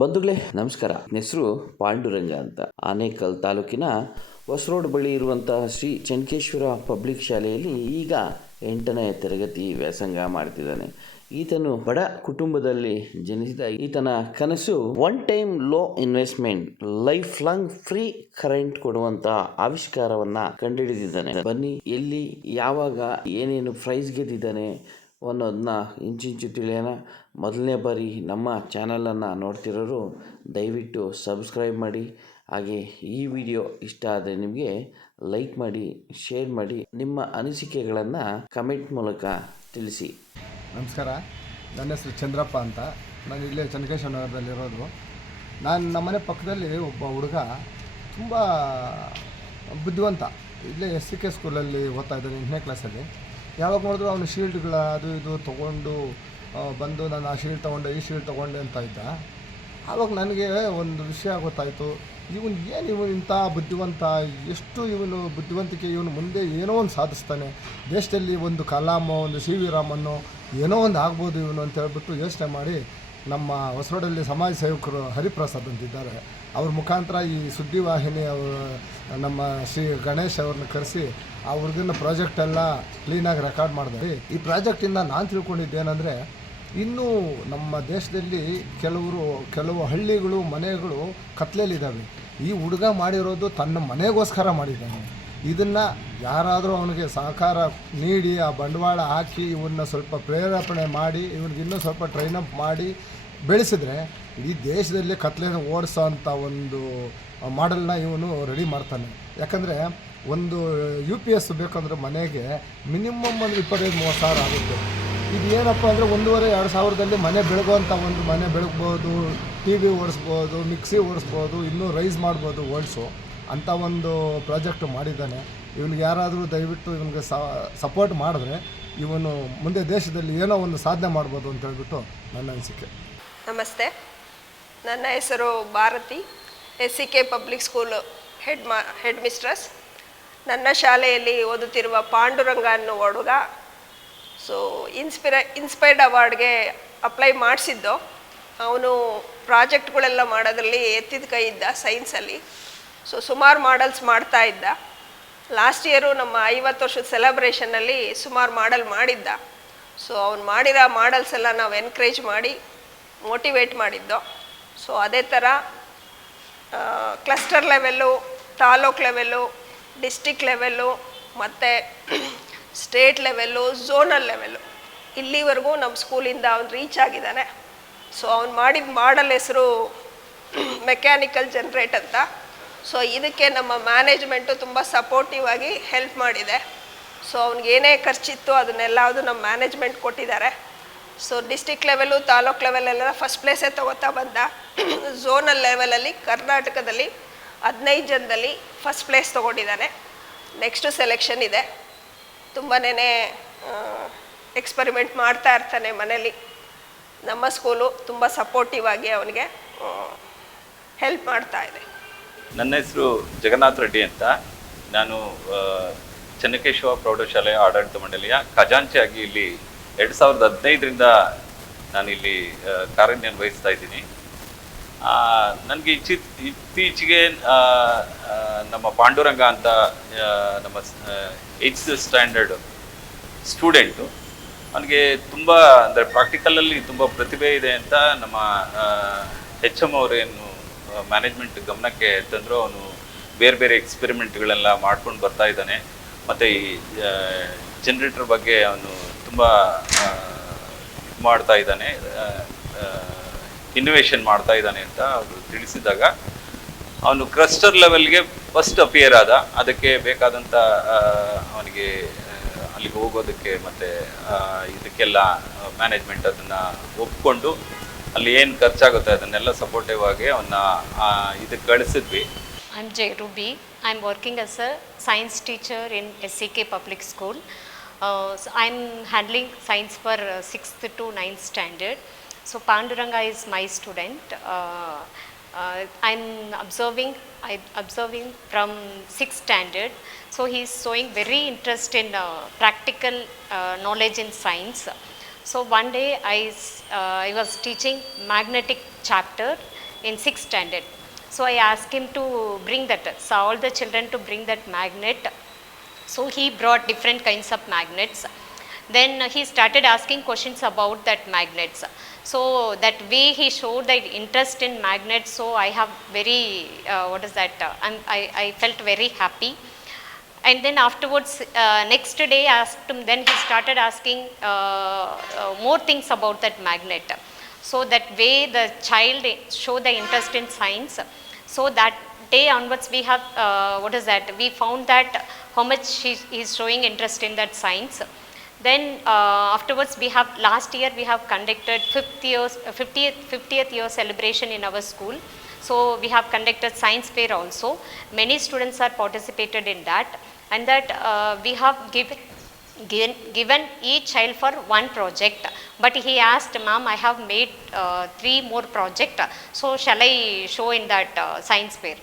ಬಂಧುಗಳೇ, ನಮಸ್ಕಾರ. ಹೆಸರು ಪಾಂಡುರಂಗ ಅಂತ. ಆನೇಕಲ್ ತಾಲೂಕಿನ ಹೊಸರೋಡ್ ಬಳಿ ಇರುವಂತಹ ಶ್ರೀ ಚನ್ಕೇಶ್ವರ ಪಬ್ಲಿಕ್ ಶಾಲೆಯಲ್ಲಿ ಈಗ ಎಂಟನೇ ತರಗತಿ ವ್ಯಾಸಂಗ ಮಾಡ್ತಿದ್ದಾನೆ. ಈತನು ಬಡ ಕುಟುಂಬದಲ್ಲಿ ಜನಿಸಿದ ಈತನ ಕನಸು one time low investment lifelong free current ಕೊಡುವಂತ ಆವಿಷ್ಕಾರವನ್ನ ಕಂಡುಹಿಡಿದಿದ್ದಾನೆ ಬನ್ನಿ, ಎಲ್ಲಿ, ಯಾವಾಗ, ಏನೇನು ಪ್ರೈಸ್ ಗೆದ್ದಿದ್ದಾನೆ ಅನ್ನೋದನ್ನ ಇಂಚಿಂಚು ತಿಳಿಯೋಣ. ಮೊದಲನೇ ಬಾರಿ ನಮ್ಮ ಚಾನಲನ್ನು ನೋಡ್ತಿರೋರು ದಯವಿಟ್ಟು ಸಬ್ಸ್ಕ್ರೈಬ್ ಮಾಡಿ. ಹಾಗೆ ಈ ವಿಡಿಯೋ ಇಷ್ಟ ಆದರೆ ನಿಮಗೆ ಲೈಕ್ ಮಾಡಿ, ಶೇರ್ ಮಾಡಿ, ನಿಮ್ಮ ಅನಿಸಿಕೆಗಳನ್ನು ಕಮೆಂಟ್ ಮೂಲಕ ತಿಳಿಸಿ. ನಮಸ್ಕಾರ. ನನ್ನ ಹೆಸರು ಚಂದ್ರಪ್ಪ ಅಂತ. ನಾನು ಇಲ್ಲೇ ಚನ್ನಕೇಶ್ವರ ನಗರದಲ್ಲಿರೋದು ನಾನು ನಮ್ಮನೆ ಪಕ್ಕದಲ್ಲಿ ಒಬ್ಬ ಹುಡುಗ ತುಂಬ ಬುದ್ಧಿವಂತ. ಇಲ್ಲೇ ಎಸ್ ಸಿ ಕೆ ಸ್ಕೂಲಲ್ಲಿ ಓದ್ತಾ ಇದ್ದಾನೆ ಎಂಟನೇ ಕ್ಲಾಸಲ್ಲಿ ಯಾವಾಗ ನೋಡಿದ್ರು ಅವನು ಶೀಲ್ಡ್ಗಳ ಅದು ಇದು ತೊಗೊಂಡು ಬಂದು ನಾನು ಆ ಶೀಲ್ಡ್ ತೊಗೊಂಡೆ, ಈ ಶೀಲ್ಡ್ ತೊಗೊಂಡೆ ಅಂತ ಇದ್ದ. ಆವಾಗ ನನಗೆ ಒಂದು ವಿಷಯ ಗೊತ್ತಾಯಿತು. ಇವನು ಏನು ಇವನು ಇಂಥ ಬುದ್ಧಿವಂತ, ಎಷ್ಟು ಇವನು ಬುದ್ಧಿವಂತಿಕೆ, ಇವನು ಮುಂದೆ ಏನೋ ಒಂದು ಸಾಧಿಸ್ತಾನೆ. ದೇಶದಲ್ಲಿ ಒಂದು ಕಲಾಮೋ, ಒಂದು ಸಿ ವಿ ರಾಮನ್ನು ಏನೋ ಒಂದು ಆಗ್ಬೋದು ಇವನು ಅಂತ ಹೇಳ್ಬಿಟ್ಟು ಯೋಚನೆ ಮಾಡಿ ನಮ್ಮ ಹೊಸರೋಡಲ್ಲಿ ಸಮಾಜ ಸೇವಕರು ಹರಿಪ್ರಸಾದ್ ಅಂತಿದ್ದಾರೆ. ಅವ್ರ ಮುಖಾಂತರ ಈ ಸುದ್ದಿವಾಹಿನಿ ಅವರು ನಮ್ಮ ಶ್ರೀ ಗಣೇಶ್ ಅವ್ರನ್ನ ಕರೆಸಿ ಆ ಹುಡುಗನ ಪ್ರಾಜೆಕ್ಟ್ ಎಲ್ಲ ಕ್ಲೀನಾಗಿ ರೆಕಾರ್ಡ್ ಮಾಡಿದೆ. ಈ ಪ್ರಾಜೆಕ್ಟಿಂದ ನಾನು ತಿಳ್ಕೊಂಡಿದ್ದೇನೆಂದರೆ ಇನ್ನೂ ನಮ್ಮ ದೇಶದಲ್ಲಿ ಕೆಲವರು, ಕೆಲವು ಹಳ್ಳಿಗಳು, ಮನೆಗಳು ಕತ್ಲೇಲಿದ್ದಾವೆ ಈ ಹುಡುಗ ಮಾಡಿರೋದು ತನ್ನ ಮನೆಗೋಸ್ಕರ ಮಾಡಿದ್ದಾನೆ. ಇದನ್ನು ಯಾರಾದರೂ ಅವನಿಗೆ ಸಹಕಾರ ನೀಡಿ, ಆ ಬಂಡವಾಳ ಹಾಕಿ ಇವನ್ನ ಸ್ವಲ್ಪ ಪ್ರೇರೇಪಣೆ ಮಾಡಿ, ಇವನಿಗೆ ಇನ್ನೂ ಸ್ವಲ್ಪ ಟ್ರೈನಪ್ ಮಾಡಿ ಬೆಳೆಸಿದ್ರೆ ಈ ದೇಶದಲ್ಲಿ ಕತ್ಲೆಯನ್ನು ಓಡಿಸೋ ಅಂಥ ಒಂದು ಮಾಡಲ್ನ ಇವನು ರೆಡಿ ಮಾಡ್ತಾನೆ. ಯಾಕಂದರೆ ಒಂದು ಯು ಪಿ ಎಸ್ ಬೇಕಂದ್ರೆ ಮನೆಗೆ ಮಿನಿಮಮ್ ಒಂದು ಇಪ್ಪತ್ತೈದು, ಮೂವತ್ತು ಸಾವಿರ ಆಗುತ್ತೆ. ಇದು ಏನಪ್ಪ ಅಂದರೆ ಒಂದೂವರೆ, ಎರಡು ಸಾವಿರದಲ್ಲಿ ಮನೆ ಬೆಳಗುವಂಥ ಒಂದು ಮನೆ ಬೆಳಗ್ಬೋದು ಟಿ ವಿ ಓಡಿಸ್ಬೋದು ಮಿಕ್ಸಿ ಓಡಿಸ್ಬೋದು, ಇನ್ನೂ ರೈಸ್ ಮಾಡ್ಬೋದು ಓಡಿಸು ಅಂಥ ಒಂದು ಪ್ರಾಜೆಕ್ಟ್ ಮಾಡಿದ್ದಾನೆ. ಇವನಿಗೆ ಯಾರಾದರೂ ದಯವಿಟ್ಟು ಇವನಿಗೆ ಸಪೋರ್ಟ್ ಮಾಡಿದ್ರೆ ಇವನು ಮುಂದೆ ದೇಶದಲ್ಲಿ ಏನೋ ಒಂದು ಸಾಧನೆ ಮಾಡ್ಬೋದು ಅಂತ ಹೇಳ್ಬಿಟ್ಟು ನನ್ನ ಅನಿಸಿಕೆ. ನಮಸ್ತೆ. ನನ್ನ ಹೆಸರು Bharati S C K public school head ಮಾ ಹೆಡ್ ಮಿಸ್ಟ್ರಸ್ ನನ್ನ ಶಾಲೆಯಲ್ಲಿ ಓದುತ್ತಿರುವ ಪಾಂಡುರಂಗ ಅನ್ನೋ ಹುಡುಗ ಸೊ ಇನ್ಸ್ಪಿರ ಇನ್ಸ್ಪೈರ್ಡ್ ಅವಾರ್ಡ್ಗೆ ಅಪ್ಲೈ ಮಾಡಿಸಿದ್ದು. ಅವನು ಪ್ರಾಜೆಕ್ಟ್ಗಳೆಲ್ಲ ಮಾಡೋದ್ರಲ್ಲಿ ಎತ್ತಿದ ಕೈ ಇದ್ದ ಸೈನ್ಸಲ್ಲಿ ಸೊ ಸುಮಾರು ಮಾಡಲ್ಸ್ ಮಾಡ್ತಾ ಇದ್ದ. ಲಾಸ್ಟ್ ಇಯರು ನಮ್ಮ ಐವತ್ತು ವರ್ಷದ ಸೆಲೆಬ್ರೇಷನಲ್ಲಿ ಸುಮಾರು ಮಾಡಲ್ ಮಾಡಿದ್ದ. ಸೊ ಅವ್ನು ಮಾಡಿರೋ ಮಾಡಲ್ಸ್ ಎಲ್ಲ ನಾವು ಎನ್ಕರೇಜ್ ಮಾಡಿ ಮೋಟಿವೇಟ್ ಮಾಡಿದ್ದು. ಸೊ ಅದೇ ಥರ cluster level taluk level district level ಮತ್ತು ಸ್ಟೇಟ್ ಲೆವೆಲ್ಲು ಝೋನಲ್ ಲೆವೆಲ್ಲು ಇಲ್ಲಿವರೆಗೂ ನಮ್ಮ ಸ್ಕೂಲಿಂದ ಅವ್ನು ರೀಚ್ ಆಗಿದ್ದಾನೆ. ಸೊ ಅವ್ನು ಮಾಡಿದ ಮಾಡಲ್ ಹೆಸರು ಮೆಕ್ಯಾನಿಕಲ್ ಜನ್ರೇಟ್ ಅಂತ. ಸೊ ಇದಕ್ಕೆ ನಮ್ಮ ಮ್ಯಾನೇಜ್ಮೆಂಟು ತುಂಬ ಸಪೋರ್ಟಿವ್ ಆಗಿ ಹೆಲ್ಪ್ ಮಾಡಿದೆ. ಸೊ ಅವ್ನಿಗೆ ಏನೇ ಖರ್ಚಿತ್ತು ಅದನ್ನೆಲ್ಲದು ನಮ್ಮ ಮ್ಯಾನೇಜ್ಮೆಂಟ್ ಕೊಟ್ಟಿದ್ದಾರೆ. ಸೊ ಡಿಸ್ಟಿಕ್ ಲೆವೆಲು ತಾಲೂಕ್ ಲೆವೆಲೆಲ್ಲ ಫಸ್ಟ್ ಪ್ಲೇಸೇ ತಗೋತಾ ಬಂದ. ಝೋನಲ್ ಲೆವೆಲಲ್ಲಿ ಕರ್ನಾಟಕದಲ್ಲಿ ಹದಿನೈದು ಜನದಲ್ಲಿ ಫಸ್ಟ್ ಪ್ಲೇಸ್ ತೊಗೊಂಡಿದ್ದಾನೆ. ನೆಕ್ಸ್ಟು ಸೆಲೆಕ್ಷನ್ ಇದೆ. ತುಂಬನೇ ಎಕ್ಸ್ಪರಿಮೆಂಟ್ ಮಾಡ್ತಾ ಇರ್ತಾನೆ ಮನೇಲಿ. ನಮ್ಮ ಸ್ಕೂಲು ತುಂಬ ಸಪೋರ್ಟಿವ್ ಆಗಿ ಅವನಿಗೆ ಹೆಲ್ಪ್ ಮಾಡ್ತಾ ಇದೆ. ನನ್ನ ಹೆಸರು ಜಗನ್ನಾಥ್ ರೆಡ್ಡಿ ಅಂತ. ನಾನು ಚನ್ನಕೇಶವ ಪ್ರೌಢಶಾಲೆಯ ಆಡಳಿತ ಮಂಡಳಿಯ ಖಜಾಂಚಿಯಾಗಿ ಇಲ್ಲಿ ಎರಡು ಸಾವಿರದ ಹದಿನೈದರಿಂದ ನಾನಿಲ್ಲಿ ಕಾರ್ಯನಿರ್ವಹಿಸ್ತಾ ಇದ್ದೀನಿ. ನನಗೆ ಇಚ್ಚಿ ಇತ್ತೀಚೆಗೆ ನಮ್ಮ ಪಾಂಡುರಂಗ ಅಂತ ನಮ್ಮ ಏಯ್ತ್ ಸ್ಟ್ಯಾಂಡರ್ಡ್ ಸ್ಟೂಡೆಂಟು ಅವನಿಗೆ ತುಂಬ, ಅಂದರೆ ಪ್ರಾಕ್ಟಿಕಲಲ್ಲಿ ತುಂಬ ಪ್ರತಿಭೆ ಇದೆ ಅಂತ ನಮ್ಮ ಹೆಚ್ ಎಂ ಅವರೇನು ಮ್ಯಾನೇಜ್ಮೆಂಟ್ ಗಮನಕ್ಕೆ ತಂದರು ಅವನು ಬೇರೆ ಬೇರೆ ಎಕ್ಸ್ಪೆರಿಮೆಂಟ್ಗಳೆಲ್ಲ ಮಾಡ್ಕೊಂಡು ಬರ್ತಾ ಇದ್ದಾನೆ. ಮತ್ತು ಈ ಜನ್ರೇಟರ್ ಬಗ್ಗೆ ಅವನು ತುಂಬ ಮಾಡ್ತಾ ಇದ್ದಾನೆ. ಇನ್ನೋವೇಷನ್ ಮಾಡ್ತಾ ಇದ್ದಾನೆ ಅಂತ ಅವರು ತಿಳಿಸಿದಾಗ ಅವನು ಕ್ರಸ್ಟರ್ ಲೆವೆಲ್ಗೆ ಫಸ್ಟ್ ಅಪಿಯರ್ ಆದ ಅದಕ್ಕೆ ಬೇಕಾದಂಥ ಅವನಿಗೆ ಅಲ್ಲಿಗೆ ಹೋಗೋದಕ್ಕೆ ಮತ್ತು ಇದಕ್ಕೆಲ್ಲ ಮ್ಯಾನೇಜ್ಮೆಂಟ್ ಅದನ್ನು ಒಪ್ಕೊಂಡು ಅಲ್ಲಿ ಏನು ಖರ್ಚಾಗುತ್ತೆ ಅದನ್ನೆಲ್ಲ ಸಪೋರ್ಟಿವ್ ಆಗಿ ಅವನ್ನ ಇದಕ್ಕೆ ಕಳಿಸಿದ್ವಿ I'm Jay Ruby. I'm working as a science teacher in SCK Public School. Uh, so I'm handling science for uh, 6th to 9th standard. So Panduranga is my student. Uh, uh, I'm observing, I'm observing from 6th standard. So he's showing very interest in uh, practical uh, knowledge in science. So one day I, uh, I was teaching magnetic chapter in sixth standard. So I asked him to bring that, so all the children to bring that magnet. So he brought different kinds of magnets. Then he started asking questions about that magnets. So that way he showed that interest in magnets. So I have very, uh, what is that? Uh, I, I felt very happy. And then afterwards, uh, next day asked him, then he started asking uh, uh, more things about that magnet. So that way the child show the interest in science. So that day onwards we have, uh, what is that, we found that how much he is showing interest in that science. Then uh, afterwards we have, last year we have conducted 50th, years, uh, 50th, 50th year celebration in our school. So we have conducted science fair also. Many students are participated in that and that uh, we have given given, given each child for one project but he asked ma'am i have made uh, three more project so shall i show in that uh, science fair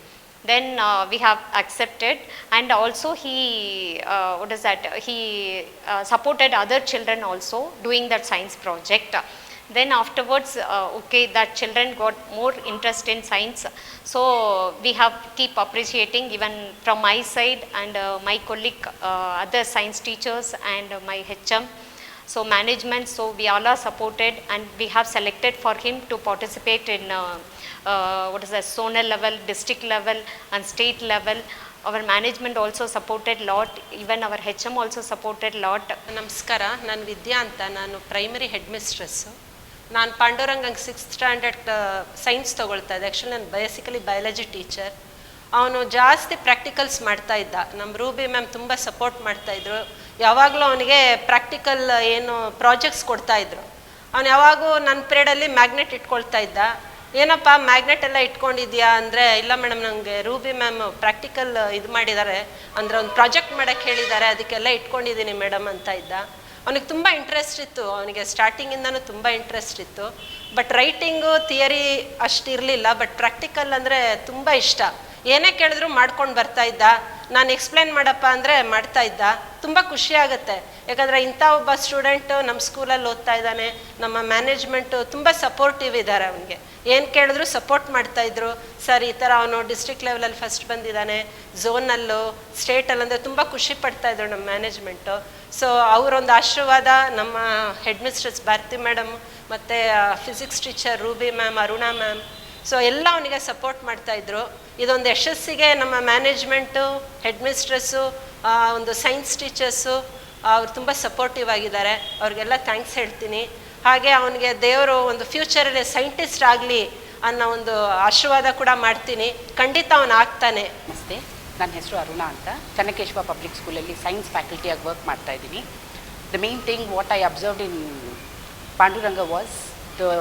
then uh, we have accepted. And also he uh, what is that? He uh, supported other children also doing that science project. Then afterwards uh, okay that children got more interest in science. So we have keep appreciating even from my side and uh, my colleague uh, other science teachers and my hm so management so we all are supported and we have selected for him to participate in uh, what is that, zonal level, district level, and state level. Management also supported lot lot. Our H M also supported lot ನಮಸ್ಕಾರ ನಾನು ವಿದ್ಯಾ ಅಂತ ನಾನು primary head ಮಿಸ್ಟ್ರೆಸ್ಸು ನಾನು ಪಾಂಡುರಂಗಂಗೆ sixth standard science ತೊಗೊಳ್ತಾ ಇದ್ದೆ actually ನಾನು basically biology teacher ಅವನು ಜಾಸ್ತಿ ಪ್ರಾಕ್ಟಿಕಲ್ಸ್ ಮಾಡ್ತಾ ಇದ್ದ ನಮ್ಮ ರೂಬಿ ಮ್ಯಾಮ್ ತುಂಬ ಸಪೋರ್ಟ್ ಮಾಡ್ತಾಯಿದ್ರು ಯಾವಾಗಲೂ ಅವನಿಗೆ ಪ್ರಾಕ್ಟಿಕಲ್ ಏನು ಪ್ರಾಜೆಕ್ಟ್ಸ್ ಕೊಡ್ತಾಯಿದ್ರು ಅವನು ಯಾವಾಗೂ ನನ್ನ ಪೀರಿಯಡಲ್ಲಿ ಮ್ಯಾಗ್ನೆಟ್ ಇಟ್ಕೊಳ್ತಾ ಇದ್ದ ಏನಪ್ಪ ಮ್ಯಾಗ್ನೆಟ್ ಎಲ್ಲ ಇಟ್ಕೊಂಡಿದ್ಯಾ ಅಂದರೆ, ಇಲ್ಲ ಮೇಡಮ್ ನನಗೆ ರೂಬಿ ಮ್ಯಾಮ್ ಪ್ರಾಕ್ಟಿಕಲ್ ಇದು ಮಾಡಿದ್ದಾರೆ ಅಂದರೆ ಒಂದು ಪ್ರಾಜೆಕ್ಟ್ ಮಾಡೋಕ್ಕೆ ಹೇಳಿದ್ದಾರೆ ಅದಕ್ಕೆಲ್ಲ ಇಟ್ಕೊಂಡಿದ್ದೀನಿ ಮೇಡಮ್ ಅಂತ ಇದ್ದ. ಅವನಿಗೆ ತುಂಬ ಇಂಟ್ರೆಸ್ಟ್ ಇತ್ತು, ಅವನಿಗೆ ಸ್ಟಾರ್ಟಿಂಗಿಂದನೂ ತುಂಬ ಇಂಟ್ರೆಸ್ಟ್ ಇತ್ತು. ಬಟ್ ರೈಟಿಂಗು ಥಿಯರಿ ಅಷ್ಟು ಇರಲಿಲ್ಲ ಬಟ್ ಪ್ರಾಕ್ಟಿಕಲ್ ಅಂದರೆ ತುಂಬ ಇಷ್ಟ. ಏನೇ ಕೇಳಿದ್ರು ಮಾಡ್ಕೊಂಡು ಬರ್ತಾ ಇದ್ದ. ನಾನು ಎಕ್ಸ್ಪ್ಲೇನ್ ಮಾಡಪ್ಪ ಅಂದರೆ ಮಾಡ್ತಾ ಇದ್ದ. ತುಂಬ ಖುಷಿ ಆಗುತ್ತೆ. ಯಾಕಂದರೆ ಇಂಥ ಒಬ್ಬ ಸ್ಟೂಡೆಂಟು ನಮ್ಮ ಸ್ಕೂಲಲ್ಲಿ ಓದ್ತಾ ಇದ್ದಾನೆ, ನಮ್ಮ ಮ್ಯಾನೇಜ್ಮೆಂಟು ತುಂಬ ಸಪೋರ್ಟಿವ್ ಇದ್ದಾರೆ ಅವನಿಗೆ. ಏನು ಕೇಳಿದ್ರು ಸಪೋರ್ಟ್ ಮಾಡ್ತಾಯಿದ್ರು ಸರ್, ಈ ಥರ ಅವನು ಡಿಸ್ಟ್ರಿಕ್ಟ್ ಲೆವೆಲಲ್ಲಿ ಫಸ್ಟ್ ಬಂದಿದ್ದಾನೆ. ಝೋನಲ್ಲೂ ಸ್ಟೇಟಲ್ಲಿ ಅಂದರೆ ತುಂಬ ಖುಷಿ ಪಡ್ತಾ ಇದ್ರು ನಮ್ಮ ಮ್ಯಾನೇಜ್ಮೆಂಟು ಸೊ ಅವರೊಂದು ಆಶೀರ್ವಾದ ನಮ್ಮ ಹೆಡ್ ಮಿಸ್ಟ್ರೆಸ್ ಭಾರತಿ ಮೇಡಮ್ ಮತ್ತು physics teacher Ruby ma'am Aruna ma'am so ಎಲ್ಲ ಅವನಿಗೆ ಸಪೋರ್ಟ್ ಮಾಡ್ತಾ ಇದ್ರು. ಇದೊಂದು ಯಶಸ್ಸಿಗೆ ನಮ್ಮ ಮ್ಯಾನೇಜ್ಮೆಂಟು ಹೆಡ್ ಮಿಸ್ಟ್ರೆಸ್ಸು ಒಂದು ಸೈನ್ಸ್ ಟೀಚರ್ಸು ಅವ್ರು ತುಂಬ ಸಪೋರ್ಟಿವ್ ಆಗಿದ್ದಾರೆ. ಅವ್ರಿಗೆಲ್ಲ ಥ್ಯಾಂಕ್ಸ್ ಹೇಳ್ತೀನಿ. ಹಾಗೆ ಅವನಿಗೆ ದೇವರು ಒಂದು ಫ್ಯೂಚರಲ್ಲಿ ಸೈಂಟಿಸ್ಟ್ ಆಗಲಿ ಅನ್ನೋ ಒಂದು ಆಶೀರ್ವಾದ ಕೂಡ ಮಾಡ್ತೀನಿ. ಖಂಡಿತ ಅವನು ಆಗ್ತಾನೆ. ನಮಸ್ತೆ. ನನ್ನ ಹೆಸರು ಅರುಣ ಅಂತ. ಚನ್ನಕೇಶ್ವ ಪಬ್ಲಿಕ್ ಸ್ಕೂಲಲ್ಲಿ ಸೈನ್ಸ್ ಫ್ಯಾಕಲ್ಟಿಯಾಗಿ ವರ್ಕ್ ಮಾಡ್ತಾ ಇದ್ದೀನಿ. The main thing what I observed in Panduranga was the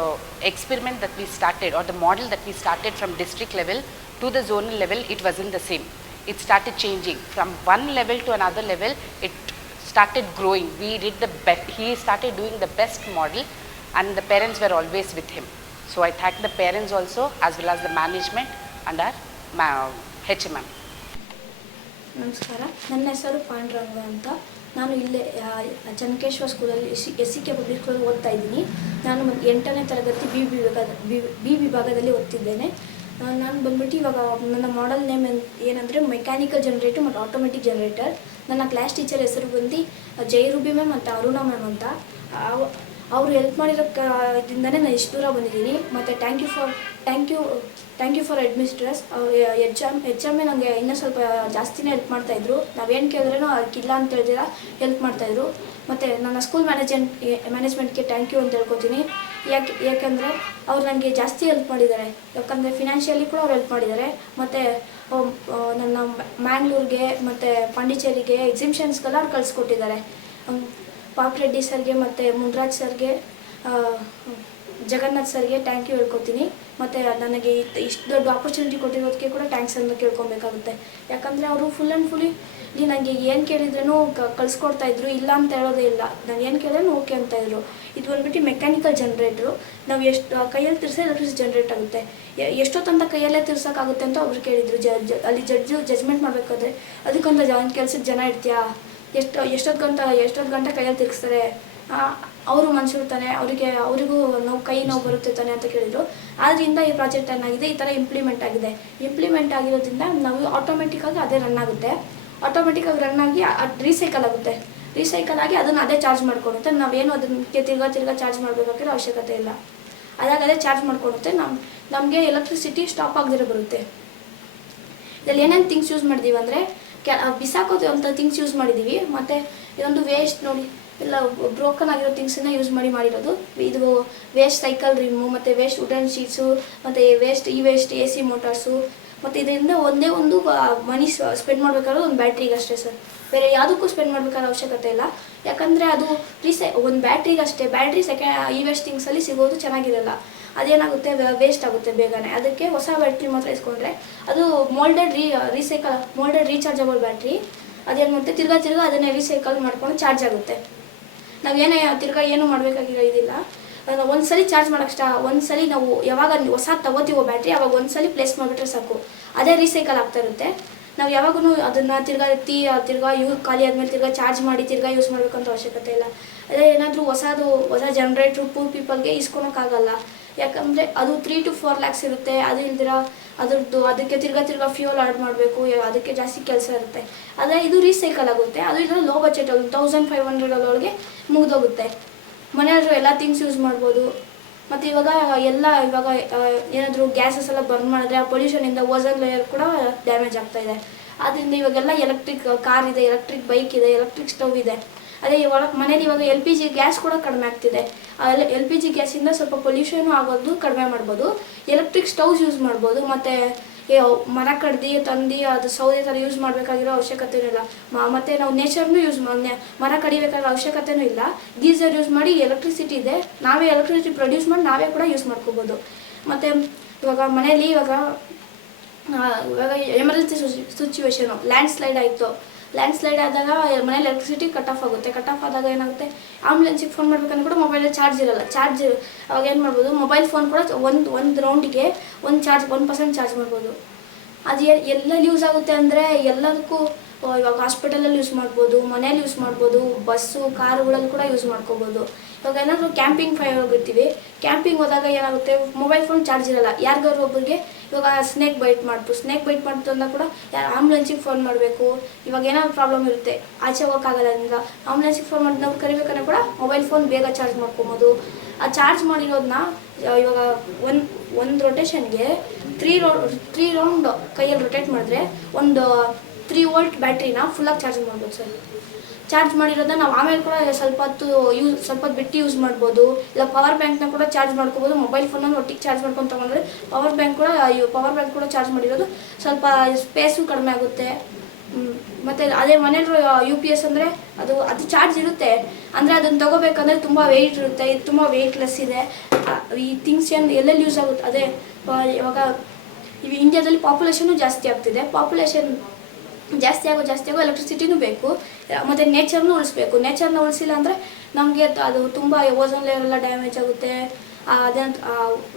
experiment that we started are the model that we started from district level to the zonal level it was in the same it started changing from one level to another level it started growing. We did the best. He started doing the best model, and the parents were always with him. So I thank the parents also, as well as the management and our ma- HMM. ನಮಸ್ಕಾರ ನನ್ನ ಹೆಸರು ಪಾಂಡುರಂಗ ಅಂತ ನಾನು ಇಲ್ಲೇ ಆ, ಚನ್ನಕೇಶ್ವರ ಸ್ಕೂಲಲ್ಲಿ S S C K public ಸ್ಕೂಲಲ್ಲಿ ಓದ್ತಾ ಇದ್ದೀನಿ ನಾನು ಎಂಟನೇ ತರಗತಿ ಬಿ ವಿಭಾಗ ಬಿ ವಿಭಾಗದಲ್ಲಿ ಓದ್ತಿದ್ದೇನೆ ನಾನು ಬಂದ್ಬಿಟ್ಟು ಇವಾಗ ನನ್ನ ಮಾಡಲ್ ನೇಮ್ ಏನಂದರೆ ಮೆಕ್ಯಾನಿಕಲ್ ಜನರೇಟರ್ ಮತ್ತು ಆಟೋಮೆಟಿಕ್ ಜನರೇಟರ್ ನನ್ನ ಕ್ಲಾಸ್ ಟೀಚರ್ ಹೆಸರು ಬಂದು ಜಯರೂಬಿ ಮ್ಯಾಮ್ ಮತ್ತು ಅರುಣಾ ಮ್ಯಾಮ್ ಅಂತ. ಅವರು ಹೆಲ್ಪ್ ಮಾಡಿರೋ ಇದರಿಂದನೇ ನಾನು ಇಷ್ಟು ದೂರ ಬಂದಿದ್ದೀನಿ. ಮತ್ತು thank you for thank you thank you for administrators ಅವ್ರು ಎಚ್ ಎಂ ನನಗೆ ಇನ್ನೂ ಸ್ವಲ್ಪ ಜಾಸ್ತಿನೇ ಹೆಲ್ಪ್ ಮಾಡ್ತಾಯಿದ್ರು ನಾವೇನು ಕೇಳಿದ್ರೂ ಅದಕ್ಕಿಲ್ಲ ಅಂತ ಹೇಳಿದಿರ ಹೆಲ್ಪ್ ಮಾಡ್ತಾಯಿದ್ರು ಮತ್ತು ನನ್ನ ಸ್ಕೂಲ್ ಮ್ಯಾನೇಜ್ಮೆಂಟ್ ಮ್ಯಾನೇಜ್ಮೆಂಟ್ಗೆ ಥ್ಯಾಂಕ್ ಯು ಅಂತ ಹೇಳ್ಕೊತೀನಿ. ಯಾಕೆ ಯಾಕೆಂದರೆ ಅವ್ರು ನನಗೆ ಜಾಸ್ತಿ ಹೆಲ್ಪ್ ಮಾಡಿದ್ದಾರೆ. ಯಾಕಂದರೆ ಫಿನಾನ್ಷಿಯಲಿ ಕೂಡ ಅವ್ರು ಹೆಲ್ಪ್ ಮಾಡಿದ್ದಾರೆ. ಮತ್ತು ನನ್ನ ಮ್ಯಾಂಗ್ಳೂರ್ಗೆ ಮತ್ತು ಪಾಂಡಿಚೇರಿಗೆ ಎಕ್ಸಿಬಿಷನ್ಸ್ಗೆಲ್ಲ ಅವ್ರು ಕಳಿಸ್ಕೊಟ್ಟಿದ್ದಾರೆ. ಪಾಪ್ ರೆಡ್ಡಿ ಸರ್ಗೆ ಮತ್ತು ಮುನ್ರಾಜ್ ಸರ್ಗೆ ಜಗನ್ನಾಥ್ ಸರ್ಗೆ ಥ್ಯಾಂಕ್ ಯು ಹೇಳ್ಕೊತೀನಿ. ಮತ್ತು ನನಗೆ ಇಷ್ಟು ದೊಡ್ಡ ಆಪರ್ಚುನಿಟಿ ಕೊಟ್ಟಿರೋದಕ್ಕೆ ಕೂಡ ಥ್ಯಾಂಕ್ಸ್ ಅಂತ ಕೇಳ್ಕೊಬೇಕಾಗುತ್ತೆ. ಯಾಕಂದರೆ ಅವರು ಫುಲ್ ಆ್ಯಂಡ್ ಫುಲ್ಲಿ ಇಲ್ಲಿ ನನಗೆ ಏನು ಕೇಳಿದ್ರೂ ಕಳಿಸ್ಕೊಡ್ತಾ ಇದ್ರು, ಇಲ್ಲ ಅಂತ ಹೇಳೋದೇ ಇಲ್ಲ. ನಾನು ಏನು ಕೇಳಿದ್ರು ಓಕೆ ಅಂತ ಇದ್ರು. ಇದು ಬಂದ್ಬಿಟ್ಟು ಮೆಕ್ಯಾನಿಕಲ್ ಜನ್ರೇಟ್ರು ನಾವು ಎಷ್ಟು ಕೈಯಲ್ಲಿ ತಿರ್ಸಿ ಎಲೆಕ್ಟ್ರಿಸಿಟಿ ಜನ್ರೇಟ್ ಆಗುತ್ತೆ. ಎಷ್ಟೊತ್ತಂತ ಕೈಯಲ್ಲೇ ತಿರ್ಸೋಕ್ಕಾಗುತ್ತೆ ಅಂತ ಅವ್ರು ಕೇಳಿದ್ರು. ಜ ಅಲ್ಲಿ ಜಡ್ಜು ಜಜ್ಮೆಂಟ್ ಮಾಡಬೇಕಾದ್ರೆ, ಅದಕ್ಕೊಂದು ಜನ ಕೆಲ್ಸಕ್ಕೆ ಜನ ಇರ್ತೀಯಾ? ಎಷ್ಟು, ಎಷ್ಟೊತ್ತು ಗಂಟೆ ಎಷ್ಟೊತ್ತು ಗಂಟೆ ಕೈಯಲ್ಲಿ ತಿರ್ಗಿಸ್ತಾರೆ? ಅವರು ಮನ್ಸಿರ್ತಾನೆ ತಾನೆ, ಅವರಿಗೆ, ಅವರಿಗೂ ನೋವು, ಕೈ ನೋವು ಬರುತ್ತೆ ತಾನೆ ಅಂತ ಕೇಳಿದರು. ಆದ್ದರಿಂದ ಈ ಪ್ರಾಜೆಕ್ಟ್ ಏನಾಗಿದೆ ಈ ಥರ ಇಂಪ್ಲಿಮೆಂಟ್ ಆಗಿದೆ. ಇಂಪ್ಲಿಮೆಂಟ್ ಆಗಿರೋದ್ರಿಂದ ನಾವು ಆಟೋಮೆಟಿಕ್ಕಾಗಿ ಅದೇ ರನ್ ಆಗುತ್ತೆ. ಆಟೋಮೆಟಿಕ್ಕಾಗಿ ರನ್ ಆಗಿ ಅದು ರೀಸೈಕಲ್ ಆಗುತ್ತೆ. ರೀಸೈಕಲ್ ಆಗಿ ಅದನ್ನು ಅದೇ ಚಾರ್ಜ್ ಮಾಡ್ಕೊಡುತ್ತೆ ನಾವೇನು ಅದಕ್ಕೆ ತಿರ್ಗಾ ತಿರ್ಗಾ ಚಾರ್ಜ್ ಮಾಡಬೇಕಾಗಿರೋ ಅವಶ್ಯಕತೆ ಇಲ್ಲ. ಅದಾಗ ಅದೇ ಚಾರ್ಜ್ ಮಾಡ್ಕೊಡುತ್ತೆ ನಮ್ಮ ನಮಗೆ ಎಲೆಕ್ಟ್ರಿಸಿಟಿ ಸ್ಟಾಪ್ ಆಗದಿರೋ ಬರುತ್ತೆ. ಇದರಲ್ಲಿ ಏನೇನು ಥಿಂಗ್ಸ್ ಯೂಸ್ ಮಾಡಿದ್ದೀವಿ ಅಂದರೆ, ಕೆ ಬಿಸಾಕೋದು ಅಂತ ಥಿಂಗ್ಸ್ ಯೂಸ್ ಮಾಡಿದ್ದೀವಿ ಮತ್ತು ಇದೊಂದು ವೇಸ್ಟ್ ನೋಡಿ, ಎಲ್ಲ ಬ್ರೋಕನ್ ಆಗಿರೋ ಥಿಂಗ್ಸನ್ನ ಯೂಸ್ ಮಾಡಿ ಮಾಡಿರೋದು. ಇದು ವೇಸ್ಟ್ ಸೈಕಲ್ ರಿಮ್ಮು, ಮತ್ತು ವೇಸ್ಟ್ ವುಡನ್ ಶೀಟ್ಸು ಮತ್ತು ವೇಸ್ಟ್ ಈ ವೇಸ್ಟ್ ಎ ಸಿ ಮೋಟಾರ್ಸು ಮತ್ತು ಇದರಿಂದ ಒಂದೇ ಒಂದು ಮನಿ ಸ್ಪೆಂಡ್ ಮಾಡಬೇಕಾದ್ರೆ ಒಂದು ಬ್ಯಾಟ್ರಿಗೆ ಅಷ್ಟೇ ಸರ್. ಬೇರೆ ಯಾವುದಕ್ಕೂ ಸ್ಪೆಂಡ್ ಮಾಡಬೇಕಾದ ಅವಶ್ಯಕತೆ ಇಲ್ಲ. ಯಾಕಂದರೆ ಅದು ರೀಸೈ ಒಂದು ಬ್ಯಾಟ್ರಿಗೆ ಅಷ್ಟೇ. ಬ್ಯಾಟ್ರಿ ಸೆಕೆಂಡ್ ಈ ವೇಸ್ಟ್ ಥಿಂಗ್ಸಲ್ಲಿ ಸಿಗೋದು ಚೆನ್ನಾಗಿರಲ್ಲ. ಅದೇನಾಗುತ್ತೆ ವೇಸ್ಟ್ ಆಗುತ್ತೆ ಬೇಗನೆ. ಅದಕ್ಕೆ ಹೊಸ ಬ್ಯಾಟ್ರಿ ಮಾತ್ರ ಇಸ್ಕೊಂಡ್ರೆ ಅದು ಮೋಲ್ಡೆಡ್ ರೀ ರೀಸೈಕಲ್ ಮೋಲ್ಡೆಡ್ ರೀಚಾರ್ಜಬಲ್ ಬ್ಯಾಟ್ರಿ ಅದೇನು ಮಾಡುತ್ತೆ ತಿರ್ಗಾ ತಿರ್ಗಾ ಅದನ್ನೇ ರೀಸೈಕಲ್ ಮಾಡ್ಕೊಂಡು ಚಾರ್ಜ್ ಆಗುತ್ತೆ. ನಾವೇನೇ ತಿರ್ಗಾ ಏನು ಮಾಡಬೇಕಾಗಿರೋ ಅದು ಒಂದ್ಸಲಿ ಚಾರ್ಜ್ ಮಾಡೋಕ್ಕೆ ಸ್ಟಾ ಒಂದ್ಸಲಿ ನಾವು ಯಾವಾಗ ಹೊಸ ತಗೋತೀವೋ ಬ್ಯಾಟ್ರಿ, ಅವಾಗ ಒಂದ್ಸಲಿ ಪ್ಲೇಸ್ ಮಾಡಿಬಿಟ್ರೆ ಸಾಕು. ಅದೇ ರೀಸೈಕಲ್ ಆಗ್ತಾ ಇರುತ್ತೆ. ನಾವು ಯಾವಾಗೂ ಅದನ್ನು ತಿರ್ಗಾ ಎತ್ತಿ ತಿರ್ಗಾ ಯೂ ಖಾಲಿ ಆದಮೇಲೆ ತಿರ್ಗಾ ಚಾರ್ಜ್ ಮಾಡಿ, ತಿರ್ಗಾ ಯೂಸ್ ಮಾಡಬೇಕಂತ ಅವಶ್ಯಕತೆ ಇಲ್ಲ. ಅದೇ ಏನಾದರೂ ಹೊಸದು, ಹೊಸ ಜನ್ರೇಟ್ರು ಪೂರ್ ಪೀಪಲ್ಗೆ ಇಸ್ಕೊಳೋಕ್ಕಾಗಲ್ಲ ಯಾಕಂದರೆ ಅದು ತ್ರೀ ಟು ಫೋರ್ ಲ್ಯಾಕ್ಸ್ ಇರುತ್ತೆ. ಅದು ಇಲ್ದಿರ ಅದ್ರದ್ದು ಅದಕ್ಕೆ ತಿರ್ಗಾ ತಿರ್ಗಾ ಫ್ಯೂಲ್ ಆಡ್ ಮಾಡಬೇಕು ಅದಕ್ಕೆ ಜಾಸ್ತಿ ಕೆಲಸ ಇರುತ್ತೆ. ಆದರೆ ಇದು ರೀಸೈಕಲ್ ಆಗುತ್ತೆ. ಅದು ಇದರ low budget thousand five hundred ಒಳಗೆ ಮುಗಿದೋಗುತ್ತೆ. ಮನೆಯಲ್ಲೂ ಎಲ್ಲ ಥಿಂಗ್ಸ್ ಯೂಸ್ ಮಾಡ್ಬೋದು. ಮತ್ತು ಇವಾಗ ಎಲ್ಲ ಇವಾಗ ಏನಾದರೂ ಗ್ಯಾಸಸ್ ಎಲ್ಲ ಬಂದ್ ಮಾಡಿದ್ರೆ ಆ ಪೊಲ್ಯೂಷನಿಂದ ಓಝನ್ ಲೇಯರ್ ಕೂಡ ಡ್ಯಾಮೇಜ್ ಆಗ್ತಾ ಇದೆ. ಆದ್ದರಿಂದ ಇವಾಗೆಲ್ಲ ಎಲೆಕ್ಟ್ರಿಕ್ ಕಾರ್ ಇದೆ ಎಲೆಕ್ಟ್ರಿಕ್ ಬೈಕ್ ಇದೆ ಎಲೆಕ್ಟ್ರಿಕ್ ಸ್ಟವ್ ಇದೆ. ಅದೇ ಇವಾಗ ಮನೇಲಿ ಇವಾಗ ಎಲ್ ಪಿ ಜಿ ಗ್ಯಾಸ್ ಕೂಡ ಕಡಿಮೆ ಆಗ್ತಿದೆ. ಎಲ್ ಪಿ ಜಿ ಗ್ಯಾಸಿಂದ ಸ್ವಲ್ಪ ಪೊಲ್ಯೂಷನ್ ಆಗೋದು ಕಡಿಮೆ ಮಾಡ್ಬೋದು. ಎಲೆಕ್ಟ್ರಿಕ್ ಸ್ಟವ್ಸ್ ಯೂಸ್ ಮಾಡ್ಬೋದು. ಮತ್ತು ಮರ ಕಡ್ದು, ತಂದು, ಅದು ಸೌದೆ ಥರ ಯೂಸ್ ಮಾಡಬೇಕಾಗಿರೋ ಅವಶ್ಯಕತೆ ಇಲ್ಲ ಮತ್ತೆ ನಾವು ನೇಚರ್ನು ಯೂಸ್ ಮರ ಕಡಿಬೇಕಾಗಿರೋ ಅವಶ್ಯಕತೆನೂ ಇಲ್ಲ. ಗೀಸರ್ ಯೂಸ್ ಮಾಡಿ ಎಲೆಕ್ಟ್ರಿಸಿಟಿ ಇದೆ. ನಾವೇ ಎಲೆಕ್ಟ್ರಿಸಿಟಿ ಪ್ರೊಡ್ಯೂಸ್ ಮಾಡಿ ನಾವೇ ಕೂಡ ಯೂಸ್ ಮಾಡ್ಕೋಬೋದು. ಮತ್ತು ಇವಾಗ ಮನೆಯಲ್ಲಿ ಇವಾಗ ಇವಾಗ ಎಮರ್ಜೆನ್ಸಿ ಸಿಚುವೇಶನು ಲ್ಯಾಂಡ್ ಸ್ಲೈಡ್ ಆಯಿತು. ಲ್ಯಾಂಡ್ ಸ್ಲೈಡ್ ಆದಾಗ ಮನೇಲಿ ಎಲೆಕ್ಟ್ರಿಸಿಟಿ ಕಟ್ ಆಫ್ ಆಗುತ್ತೆ. ಕಟ್ ಆಫ್ ಆದಾಗ ಏನಾಗುತ್ತೆ? ಆಂಬುಲೆನ್ಸಿಗೆ ಫೋನ್ ಮಾಡ್ಬೇಕಂದ್ರೆ ಕೂಡ ಮೊಬೈಲಲ್ಲಿ ಚಾರ್ಜ್ ಇರಲ್ಲ. ಚಾರ್ಜ್ ಅವಾಗ ಏನು ಮಾಡ್ಬೋದು? ಮೊಬೈಲ್ ಫೋನ್ ಕೂಡ ಒಂದು ಒಂದು ರೌಂಡಿಗೆ ಒಂದು ಚಾರ್ಜ್ ಒನ್ ಪರ್ಸೆಂಟ್ ಚಾರ್ಜ್ ಮಾಡ್ಬೋದು. ಅದು ಎಲ್ಲಲ್ಲಿ ಯೂಸ್ ಆಗುತ್ತೆ ಅಂದರೆ ಎಲ್ಲದಕ್ಕೂ ಇವಾಗ ಹಾಸ್ಪಿಟಲಲ್ಲಿ ಯೂಸ್ ಮಾಡ್ಬೋದು ಮನೇಲಿ ಯೂಸ್ ಮಾಡ್ಬೋದು ಬಸ್ಸು ಕಾರುಗಳಲ್ಲಿ ಕೂಡ ಯೂಸ್ ಮಾಡ್ಕೋಬೋದು. ಇವಾಗ ಏನಾದರೂ ಕ್ಯಾಂಪಿಂಗ್ ಫೈ ಹೋಗಿರ್ತೀವಿ ಕ್ಯಾಂಪಿಂಗ್ ಹೋದಾಗ ಏನಾಗುತ್ತೆ? ಮೊಬೈಲ್ ಫೋನ್ ಚಾರ್ಜ್ ಇರಲ್ಲ. ಯಾರಿಗಾದ್ರು ಒಬ್ಬರಿಗೆ ಇವಾಗ ಸ್ನೇಕ್ ಬೈಟ್ ಮಾಡ್ತು ಸ್ನೇಕ್ ಬೈಟ್ ಮಾಡ್ತು ಅಂದಾಗ ಕೂಡ ಯಾರು ಆಂಬುಲೆನ್ಸಿಗೆ ಫೋನ್ ಮಾಡಬೇಕು. ಇವಾಗ ಏನಾದ್ರು ಪ್ರಾಬ್ಲಮ್ ಇರುತ್ತೆ, ಆಚೆ ಹೋಗೋಕ್ಕಾಗಲ್ಲ ನಿಮ್ಗೆ ಆಂಬುಲೆನ್ಸಿಗೆ ಫೋನ್ ಮಾಡಿ ನಾವು ಕರಿಬೇಕಂದ್ರೆ ಕೂಡ ಮೊಬೈಲ್ ಫೋನ್ ಬೇಗ ಚಾರ್ಜ್ ಮಾಡ್ಕೊಬೋದು. ಆ ಚಾರ್ಜ್ ಮಾಡಿರೋದನ್ನ ಇವಾಗ ಒಂದು ಒಂದು ರೊಟೇಷನ್ಗೆ ತ್ರೀ ರೌ ತ್ರೀ ರೌಂಡ್ ಕೈಯಲ್ಲಿ ರೊಟೇಟ್ ಮಾಡಿದ್ರೆ ಒಂದು ತ್ರೀ ವೋಲ್ಟ್ ಬ್ಯಾಟ್ರಿನ ಫುಲ್ಲಾಗಿ ಚಾರ್ಜ್ ಮಾಡ್ಬೋದು ಸರ್. ಚಾರ್ಜ್ ಮಾಡಿರೋದನ್ನ ನಾವು ಆಮೇಲೆ ಕೂಡ ಸ್ವಲ್ಪ ಹೊತ್ತು ಯೂಸ್ ಸ್ವಲ್ಪ ಹೊತ್ತು ಬಿಟ್ಟು ಯೂಸ್ ಮಾಡ್ಬೋದು. ಇಲ್ಲ ಪವರ್ ಬ್ಯಾಂಕ್ನ ಕೂಡ ಚಾರ್ಜ್ ಮಾಡ್ಕೋಬೋದು. ಮೊಬೈಲ್ ಫೋನನ್ನು ಒಟ್ಟಿಗೆ ಚಾರ್ಜ್ ಮಾಡ್ಕೊಂಡು ತೊಗೊಂಡ್ರೆ ಪವರ್ ಬ್ಯಾಂಕ್ ಕೂಡ ಪವರ್ ಬ್ಯಾಂಕ್ ಕೂಡ ಚಾರ್ಜ್ ಮಾಡಿರೋದು ಸ್ವಲ್ಪ ಸ್ಪೇಸು ಕಡಿಮೆ ಆಗುತ್ತೆ. ಮತ್ತು ಅದೇ ಮನೇಲಿ ಯು ಪಿ ಎಸ್ ಅಂದರೆ ಅದು ಅದು ಚಾರ್ಜ್ ಇರುತ್ತೆ. ಅಂದರೆ ಅದನ್ನು ತೊಗೋಬೇಕಂದ್ರೆ ತುಂಬ ವೆಯ್ಟ್ ಇರುತ್ತೆ. ಇದು ತುಂಬ ವೆಯ್ಟ್ಲೆಸ್ ಇದೆ. ಈ ಥಿಂಗ್ಸ್ ಏನು ಎಲ್ಲೆಲ್ಲಿ ಯೂಸ್ ಆಗುತ್ತೆ, ಅದೇ ಇವಾಗ ಇವಾಗ ಇವು ಇಂಡಿಯಾದಲ್ಲಿ ಪಾಪ್ಯುಲೇಷನು ಜಾಸ್ತಿ ಆಗ್ತಿದೆ. ಪಾಪ್ಯುಲೇಷನ್ ಜಾಸ್ತಿ ಆಗೋ ಜಾಸ್ತಿ ಆಗೋ ಎಲೆಕ್ಟ್ರಿಸಿಟಿನೂ ಬೇಕು. ಮತ್ತು ನೇಚರ್ನ ಉಳಿಸ್ಬೇಕು. ನೇಚರ್ನ ಉಳಿಸಿಲ್ಲ ಅಂದರೆ ನಮಗೆ ಅದು ತುಂಬ ಓಝೋನ್ ಲೇಯರ್ ಎಲ್ಲ ಡ್ಯಾಮೇಜ್ ಆಗುತ್ತೆ. ಅದೇ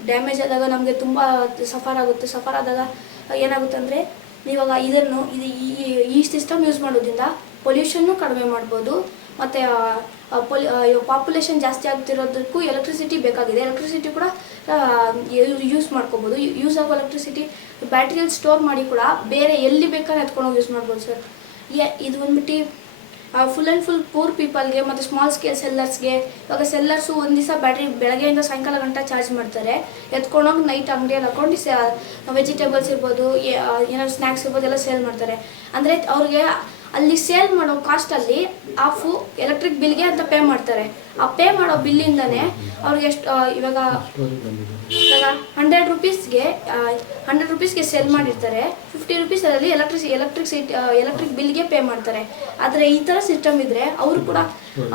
ಡ್ಯಾಮೇಜ್ ಆದಾಗ ನಮಗೆ ತುಂಬ ಸಫರ್ ಆಗುತ್ತೆ. ಸಫರ್ ಆದಾಗ ಏನಾಗುತ್ತೆ ಅಂದರೆ ಇವಾಗ ಇದನ್ನು ಇದು ಈ ಸಿಸ್ಟಮ್ ಯೂಸ್ ಮಾಡೋದ್ರಿಂದ ಪೊಲ್ಯೂಷನ್ನು ಕಡಿಮೆ ಮಾಡ್ಬೋದು. ಮತ್ತು ಪೊಲ್ ಪಾಪ್ಯುಲೇಷನ್ ಜಾಸ್ತಿ ಆಗ್ತಿರೋದಕ್ಕೂ ಎಲೆಕ್ಟ್ರಿಸಿಟಿ ಬೇಕಾಗಿದೆ. ಎಲೆಕ್ಟ್ರಿಸಿಟಿ ಕೂಡ ಯೂಸ್ ಮಾಡ್ಕೋಬೋದು. ಯೂಸ್ ಆಗೋ ಎಲೆಕ್ಟ್ರಿಸಿಟಿ ಬ್ಯಾಟ್ರಿಯಲ್ಲಿ ಸ್ಟೋರ್ ಮಾಡಿ ಕೂಡ ಬೇರೆ ಎಲ್ಲಿ ಬೇಕಾದ್ರೆ ಎತ್ಕೊಂಡೋಗಿ ಯೂಸ್ ಮಾಡ್ಬೋದು ಸರ್ ಇದು ಬಂದ್ಬಿಟ್ಟು ಫುಲ್ ಆ್ಯಂಡ್ ಫುಲ್ ಪೂರ್ ಪೀಪಲ್ಗೆ ಮತ್ತು ಸ್ಮಾಲ್ ಸ್ಕೇಲ್ ಸೆಲ್ಲರ್ಸ್ಗೆ ಇವಾಗ ಸೆಲ್ಲರ್ಸು ಒಂದು ದಿವಸ ಬ್ಯಾಟ್ರಿ ಬೆಳಗ್ಗೆಯಿಂದ ಸಾಯಂಕಾಲ ಗಂಟೆ ಚಾರ್ಜ್ ಮಾಡ್ತಾರೆ. ಎತ್ಕೊಂಡೋಗಿ ನೈಟ್ ಅಂಗಡಿಯಲ್ಲಿ ಹಾಕೊಂಡು ವೆಜಿಟೇಬಲ್ಸ್ ಇರ್ಬೋದು ಏನಾದ್ರು ಸ್ನ್ಯಾಕ್ಸ್ ಇರ್ಬೋದು ಎಲ್ಲ ಸೇಲ್ ಮಾಡ್ತಾರೆ. ಅಂದರೆ ಅವ್ರಿಗೆ ಅಲ್ಲಿ ಸೇಲ್ ಮಾಡೋ ಕಾಸ್ಟಲ್ಲಿ ಆಫು ಎಲೆಕ್ಟ್ರಿಕ್ ಬಿಲ್ಗೆ ಅಂತ ಪೇ ಮಾಡ್ತಾರೆ. ಆ ಪೇ ಮಾಡೋ ಬಿಲ್ಲಿಂದನೇ ಅವ್ರಿಗೆ ಎಷ್ಟು ಇವಾಗ ಇವಾಗ ಹಂಡ್ರೆಡ್ ರುಪೀಸ್ಗೆ ಹಂಡ್ರೆಡ್ ರುಪೀಸ್ಗೆ ಸೇಲ್ ಮಾಡಿರ್ತಾರೆ. ಫಿಫ್ಟಿ ರುಪೀಸ್ ಅದರಲ್ಲಿ ಎಲೆಕ್ಟ್ರಿಸಿ ಎಲೆಕ್ಟ್ರಿಸಿಟಿ ಎಲೆಕ್ಟ್ರಿಕ್ ಬಿಲ್ಗೆ ಪೇ ಮಾಡ್ತಾರೆ. ಆದರೆ ಈ ಥರ ಸಿಸ್ಟಮ್ ಇದ್ದರೆ ಅವರು ಕೂಡ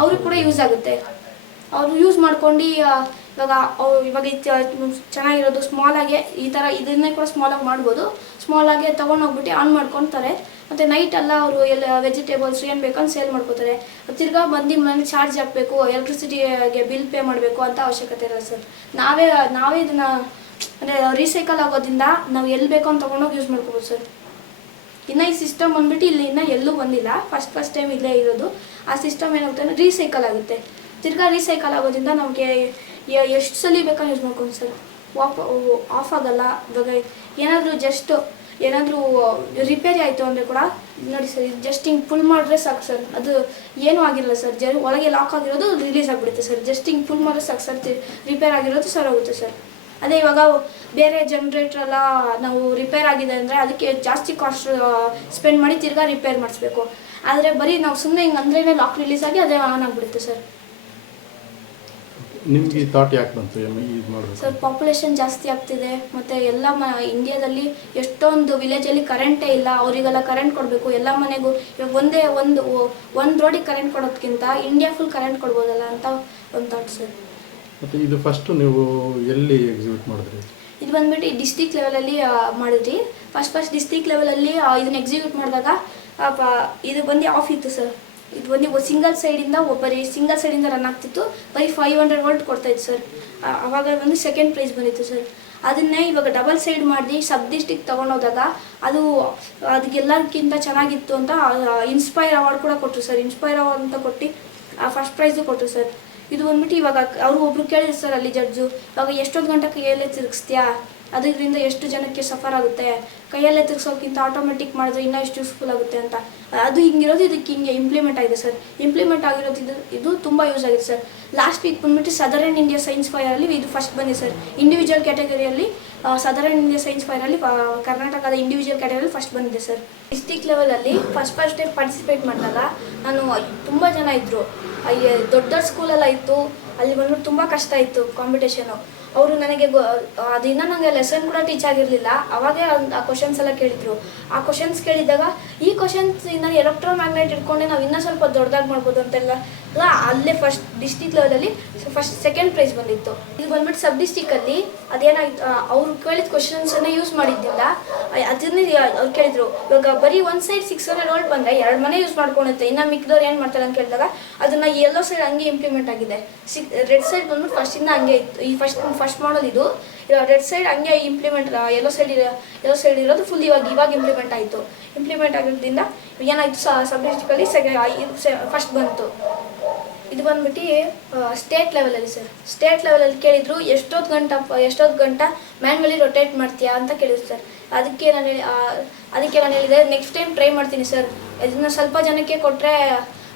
ಅವ್ರಿಗೆ ಕೂಡ ಯೂಸ್ ಆಗುತ್ತೆ. ಅವರು ಯೂಸ್ ಮಾಡ್ಕೊಂಡು ಇವಾಗ ಅವ್ರು ಇವಾಗ ಚೆನ್ನಾಗಿರೋದು ಸ್ಮಾಲಾಗೆ ಈ ಥರ ಇದನ್ನೇ ಕೂಡ ಸ್ಮಾಲಾಗಿ ಮಾಡ್ಬೋದು. ಸ್ಮಾಲಾಗೆ ತೊಗೊಂಡೋಗ್ಬಿಟ್ಟು ಆನ್ ಮಾಡ್ಕೊತಾರೆ. ಮತ್ತು ನೈಟ್ ಎಲ್ಲ ಅವರು ಎಲ್ಲ ವೆಜಿಟೇಬಲ್ಸ್ ಏನು ಬೇಕಂತ ಸೇಲ್ ಮಾಡ್ಕೋತಾರೆ. ತಿರ್ಗಾ ಬಂದು ಮನೇಲಿ ಚಾರ್ಜ್ ಹಾಕಬೇಕು ಎಲೆಕ್ಟ್ರಿಸಿಟಿಗೆ ಬಿಲ್ ಪೇ ಮಾಡಬೇಕು ಅಂತ ಅವಶ್ಯಕತೆ ಇರಲ್ಲ ಸರ್ ನಾವೇ ನಾವೇ ಇದನ್ನು, ಅಂದರೆ ರೀಸೈಕಲ್ ಆಗೋದ್ರಿಂದ ನಾವು ಎಲ್ಲಿ ಬೇಕೋ ಅಂತ ತೊಗೊಂಡೋಗಿ ಯೂಸ್ ಮಾಡ್ಕೋಬೋದು ಸರ್ ಇನ್ನು ಈ ಸಿಸ್ಟಮ್ ಬಂದ್ಬಿಟ್ಟು ಇಲ್ಲಿ ಇನ್ನೂ ಎಲ್ಲೂ ಬಂದಿಲ್ಲ. ಫಸ್ಟ್ ಫಸ್ಟ್ ಟೈಮ್ ಇಲ್ಲೇ ಇರೋದು. ಆ ಸಿಸ್ಟಮ್ ಏನಾಗುತ್ತೆ ಅಂದರೆ ರೀಸೈಕಲ್ ಆಗುತ್ತೆ. ತಿರ್ಗಾ ರೀಸೈಕಲ್ ಆಗೋದ್ರಿಂದ ನಮಗೆ ಎಷ್ಟು ಸಲ ಬೇಕಾದ್ರೆ ಯೂಸ್ ಮಾಡ್ಕೊಂಡು ಸರ್ ವಾಪ್ ಆಫ್ ಆಗಲ್ಲ. ಇವಾಗ ಏನಾದರೂ ಜಸ್ಟ್ ಏನಾದರೂ ರಿಪೇರಿ ಆಯಿತು ಅಂದರೆ ಕೂಡ, ನೋಡಿ ಸರ್ ಜಸ್ಟ್ ಹಿಂಗೆ ಫುಲ್ ಮಾಡಿದ್ರೆ ಸಾಕು ಸರ್ ಅದು ಏನೂ ಆಗಿರಲ್ಲ ಸರ್ ಜರ್ ಒಳಗೆ ಲಾಕ್ ಆಗಿರೋದು ರಿಲೀಸ್ ಆಗಿಬಿಡುತ್ತೆ ಸರ್ ಜಸ್ಟ್ ಹಿಂಗೆ ಫುಲ್ ಮಾಡಿದ್ರೆ ಸಾಕು ಸರ್ ರಿಪೇರ್ ಆಗಿರೋದು ಸರ್ ಹೋಗುತ್ತೆ ಸರ್ ಅದೇ ಇವಾಗ ಬೇರೆ ಜನರೇಟರ್ ಎಲ್ಲ ನಾವು ರಿಪೇರ್ ಆಗಿದೆ ಅಂದರೆ ಅದಕ್ಕೆ ಜಾಸ್ತಿ ಕಾಸ್ಟ್ ಸ್ಪೆಂಡ್ ಮಾಡಿ ತಿರ್ಗಾ ರಿಪೇರ್ ಮಾಡಿಸ್ಬೇಕು. ಆದರೆ ಬರೀ ನಾವು ಸುಮ್ಮನೆ ಹಿಂಗೆ ಅಂದ್ರೇ ಲಾಕ್ ರಿಲೀಸ್ ಆಗಿ ಅದೇ ಆನ್ ಆಗಿಬಿಡುತ್ತೆ ಸರ್ ನಿಮ್ಗೆ ಈ ಥಾಟ್ ಯಾಕೆ ಬಂತು? ಎಂ ಇದು ಮಾಡಬೇಕು ಸರ್ ಪಾಪ್ಯುಲೇಷನ್ ಜಾಸ್ತಿ ಆಗ್ತಿದೆ. ಮತ್ತು ಎಲ್ಲ ಮ ಇಂಡಿಯಾದಲ್ಲಿ ಎಷ್ಟೊಂದು ವಿಲೇಜಲ್ಲಿ ಕರೆಂಟೇ ಇಲ್ಲ. ಅವರಿಗೆಲ್ಲ ಕರೆಂಟ್ ಕೊಡಬೇಕು. ಎಲ್ಲ ಮನೆಗೂ ಇವಾಗ ಒಂದೇ ಒಂದು ಒಂದು ರೋಡಿಗೆ ಕರೆಂಟ್ ಕೊಡೋದಕ್ಕಿಂತ ಇಂಡಿಯಾ ಫುಲ್ ಕರೆಂಟ್ ಕೊಡ್ಬೋದಲ್ಲ ಅಂತ ಒಂದು ಥಾಟ್ ಸರ್ ಮತ್ತು ಇದು ಫಸ್ಟು ನೀವು ಎಲ್ಲಿ ಎಕ್ಸಿಬಿಟ್ ಮಾಡಿದ್ರಿ? ಇದು ಬಂದ್ಬಿಟ್ಟು ಡಿಸ್ಟಿಕ್ ಲೆವೆಲಲ್ಲಿ ಮಾಡಿದ್ರಿ ಫಸ್ಟ್ ಫಸ್ಟ್ ಡಿಸ್ಟಿಕ್ ಲೆವೆಲಲ್ಲಿ ಇದನ್ನ ಎಕ್ಸಿಕ್ಯೂಟ್ ಮಾಡಿದಾಗ ಇದು ಬಂದು ಆಫ್ ಇತ್ತು ಸರ್ ಇದು ನೀವು ಸಿಂಗಲ್ ಸೈಡಿಂದ ಬರೀ ಸಿಂಗಲ್ ಸೈಡಿಂದ ರನ್ ಆಗ್ತಿತ್ತು. ಬರೀ ಫೈವ್ ಹಂಡ್ರೆಡ್ ವೋಲ್ಟ್ ಕೊಡ್ತಾ ಇತ್ತು ಸರ್ ಅವಾಗ ಒಂದು ಸೆಕೆಂಡ್ ಪ್ರೈಸ್ ಬಂದಿತ್ತು ಸರ್ ಅದನ್ನೇ ಇವಾಗ ಡಬಲ್ ಸೈಡ್ ಮಾಡಿ ಸಬ್ ಡಿಸ್ಟಿಕ್ ತೊಗೊಂಡೋದಾಗ ಅದು ಅದಕ್ಕೆಲ್ಲಕ್ಕಿಂತ ಚೆನ್ನಾಗಿತ್ತು ಅಂತ ಇನ್ಸ್ಪೈರ್ ಅವಾರ್ಡ್ ಕೂಡ ಕೊಟ್ಟರು ಸರ್ ಇನ್ಸ್ಪೈರ್ ಅವಾರ್ಡ್ ಅಂತ ಕೊಟ್ಟು ಫಸ್ಟ್ ಪ್ರೈಸು ಕೊಟ್ಟರು ಸರ್ ಇದು ಬಂದ್ಬಿಟ್ಟು ಇವಾಗ ಅವರು ಒಬ್ರು ಕೇಳಿದ್ರು ಸರ್ ಅಲ್ಲಿ ಜಡ್ಜು ಇವಾಗ ಎಷ್ಟೊಂದು ಗಂಟೆ ಕೈಯಲ್ಲೇ ತಿರುಗಿಸ್ತೀಯಾ? ಅದರಿಂದ ಎಷ್ಟು ಜನಕ್ಕೆ ಸಫರ್ ಆಗುತ್ತೆ? ಕೈಯಲ್ಲೇ ತಿರ್ಸೋಕ್ಕಿಂತ ಆಟೋಮೆಟಿಕ್ ಮಾಡಿದ್ರೆ ಇನ್ನೂ ಎಷ್ಟು ಯೂಸ್ಫುಲ್ ಆಗುತ್ತೆ ಅಂತ. ಅದು ಹಿಂಗಿರೋದು ಇದಕ್ಕೆ ಹಿಂಗೆ ಇಂಪ್ಲಿಮೆಂಟ್ ಆಗಿದೆ ಸರ್. ಇಂಪ್ಲಿಮೆಂಟ್ ಆಗಿರೋದು ಇದು ಇದು ತುಂಬ ಯೂಸ್ ಆಗಿದೆ ಸರ್. ಲಾಸ್ಟ್ ವೀಕ್ ಬಂದ್ಬಿಟ್ಟು ಸದರನ್ ಇಂಡಿಯಾ ಸೈನ್ಸ್ ಫೈರಲ್ಲಿ ಇದು ಫಸ್ಟ್ ಬಂದಿದೆ ಸರ್. ಇಂಡಿವಿಜುವಲ್ ಕ್ಯಾಟಗರಿಯಲ್ಲಿ ಸದರನ್ ಇಂಡಿಯಾ ಸೈನ್ಸ್ ಫೈರಲ್ಲಿ ಕರ್ನಾಟಕದ ಇಂಡಿವಿಜುವಲ್ ಕ್ಯಾಟಗರಿಯಲ್ಲಿ ಫಸ್ಟ್ ಬಂದಿದೆ ಸರ್. ಡಿಸ್ಟಿಕ್ ಲೆವೆಲಲ್ಲಿ ಫಸ್ಟ್ ಫಸ್ಟ್ ಟೈಮ್ ಪಾರ್ಟಿಸಿಪೇಟ್ ಮಾಡಿದಾಗ ನಾನು ತುಂಬ ಜನ ಇದ್ದರು ದೊಡ್ಡ ದೊಡ್ಡ ಸ್ಕೂಲೆಲ್ಲ ಇತ್ತು. ಅಲ್ಲಿ ಬಂದ್ಬಿಟ್ಟು ತುಂಬ ಕಷ್ಟ ಇತ್ತು ಕಾಂಪಿಟೇಷನು ಅವರು ನನಗೆ ಅದಿನ್ನ ನನಗೆ ಲೆಸನ್ ಕೂಡ ಟೀಚ್ ಆಗಿರಲಿಲ್ಲ. ಅವಾಗೇ ಆ ಕ್ವಶನ್ಸ್ ಎಲ್ಲ ಕೇಳಿದ್ರು. ಆ ಕ್ವಶನ್ಸ್ ಕೇಳಿದಾಗ ಈ ಕ್ವಶನ್ಸ್ ಇಂದ ಎಲೆಕ್ಟ್ರೋ ಮ್ಯಾಗ್ನೆಟ್ ಇಟ್ಕೊಂಡೆ ನಾವು ಇನ್ನೂ ಸ್ವಲ್ಪ ದೊಡ್ಡದಾಗಿ ಮಾಡ್ಬೋದು ಅಂತೆಲ್ಲ ಅಲ್ಲ ಫಸ್ಟ್ ಡಿಸ್ಟಿಕ್ ಲೆವೆಲಲ್ಲಿ ಫಸ್ಟ್ ಸೆಕೆಂಡ್ ಪ್ರೈಸ್ ಬಂದಿತ್ತು. ಇದು ಬಂದ್ಬಿಟ್ಟು ಸಬ್ ಡಿಸ್ಟಿಕಲ್ಲಿ ಅದೇನಾಗಿತ್ತು ಅವ್ರು ಕೇಳಿದ ಕ್ವಶನ್ಸನ್ನು ಯೂಸ್ ಮಾಡಿದ್ದಿಲ್ಲ. ಅದನ್ನೇ ಅವ್ರು ಕೇಳಿದ್ರು, ಇವಾಗ ಬರೀ ಒಂದು ಸೈಡ್ ಸಿಕ್ಸ್ ಹಂಡ್ರೆಡ್ ಓಲ್ಡ್ ಬಂದರೆ ಎರಡು ಮನೆ ಯೂಸ್ ಮಾಡ್ಕೊಳುತ್ತೆ, ಇನ್ನು ಮಿಕ್ಕಿದವ್ರು ಏನು ಮಾಡ್ತಾರೆ ಅಂತ ಕೇಳಿದಾಗ ಅದನ್ನು ಎಲ್ಲೋ ಸೈಡ್ ಹಂಗೆ ಇಂಪ್ಲಿಮೆಂಟ್ ಆಗಿದೆ. ಸಿಕ್ ರೆಡ್ ಸೈಡ್ ಬಂದ್ಬಿಟ್ಟು ಫಸ್ಟಿಂದ ಹಂಗೆ ಇತ್ತು, ಈ ಫಸ್ಟ್ ಫಸ್ಟ್ ಮಾಡಲ್ ಇದು. ರೆಡ್ ಸೈಡ್ ಹಂಗೆ ಇಂಪ್ಲಿಮೆಂಟ್ ಎಲ್ಲೋ ಸೈಡ್ ಎಲ್ಲೋ ಸೈಡ್ ಇರೋದು ಫುಲ್ ಇವಾಗ ಇವಾಗ ಇಂಪ್ಲಿಮೆಂಟ್ ಆಯಿತು. ಇಂಪ್ಲಿಮೆಂಟ್ ಆಗಿರೋದ್ರಿಂದ ಏನಾಯಿತು ಸಬ್ ಡಿಸ್ಟಿಕಲ್ಲಿ ಸೆಕೆ ಫಸ್ಟ್ ಬಂತು. ಇದು ಬಂದ್ಬಿಟ್ಟು ಸ್ಟೇಟ್ ಲೆವೆಲಲ್ಲಿ ಸರ್ ಸ್ಟೇಟ್ ಲೆವೆಲಲ್ಲಿ ಕೇಳಿದ್ರು ಎಷ್ಟೊತ್ತು ಗಂಟ ಎಷ್ಟೊತ್ತು ಗಂಟ ಮ್ಯಾನ್ವಲಿ ರೊಟೇಟ್ ಮಾಡ್ತೀಯಾ ಅಂತ ಕೇಳಿದ್ರು ಸರ್ ಅದಕ್ಕೆ ನಾನು ಹೇಳಿ- ಅದಕ್ಕೆ ನಾನು ಹೇಳಿದೆ ನೆಕ್ಸ್ಟ್ ಟೈಮ್ ಟ್ರೈ ಮಾಡ್ತೀನಿ ಸರ್ ಇದನ್ನ ಸ್ವಲ್ಪ ಜನಕ್ಕೆ ಕೊಟ್ಟರೆ